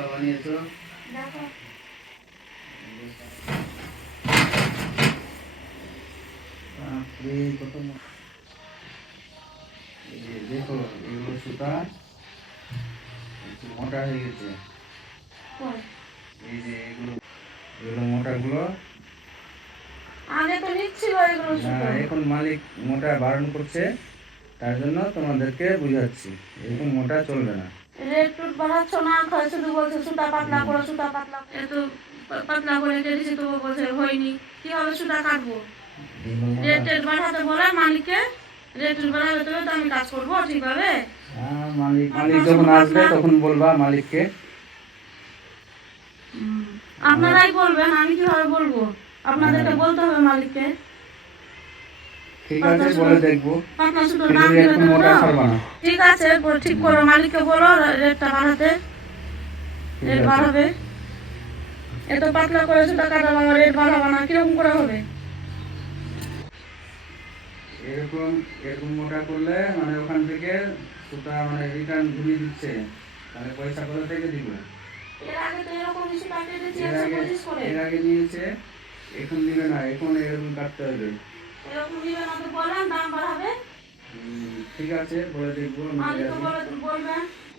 মোটা বানিয়েছো। দেখো বাপরে কত এই যে দেখো এগুলো সুতা একটু মোটা হয়ে গেছে। কই এই যে এগুলো এগুলো মোটাগুলো আগে তো নিচ্ছিল এগুলো না, সুতো। এখন মালিক মোটা বারণ করছে, তার জন্য তোমাদেরকে বুঝাচ্ছি এরকম মোটা চলবে না। রেট টুট বাড়াচ্ছ না, খালি শুধু বলছে সুতা পাতলা করো, সুতা পাতলা করো। এত পাতলা করে কেটেছি তো বলছে হয়নি, কিভাবে সুতা কাটবো? এগুলো মোটা। রেট টেট বাড়াতে বলে মালিককে, রেট টুট বাড়াবে তবে তো আমি কাজ করবো ঠিকভাবে। মালিক মালিক যখন আসবে তখন বলবা মালিককে। আপনারাই বলবেন, আমি কিভাবে বলবো? আপনাদেরকে বলতে হবে মালিককে। ঠিক আছে, বলে দেখবো। পাতলা সুতোর কিন্তু দাম দিবে এরকম তবে মোটা তো। ছাড়বা না। ঠিক আছে, ঠিক করো, মালিককে বলো রেটটা বাড়াতে, ঠিক রেট আছে। বাড়াবে। এত পাতলা করে সুতা কাটাবো, আমার রেট বাড়াবো না, কিরকম করে হবে? এরকম এরকম মোটা করলে মানে ওখান থেকে সুতা মানে রিটার্ন ঘুরিয়ে দিচ্ছে, তাহলে পয়সা কোথা থেকে দিবে? এর আগে তো এরকম সুতা কেটেছি এর আগে 125 করে। এর আগে নিয়েছে, এখন দিবে না, এখন এরকম কাটতে হবে। এরকম নিবে না তো বলেন, দাম বাড়াবে। ঠিক আছে, বলে দেখবো আমি মালিককে আছি। বলবেন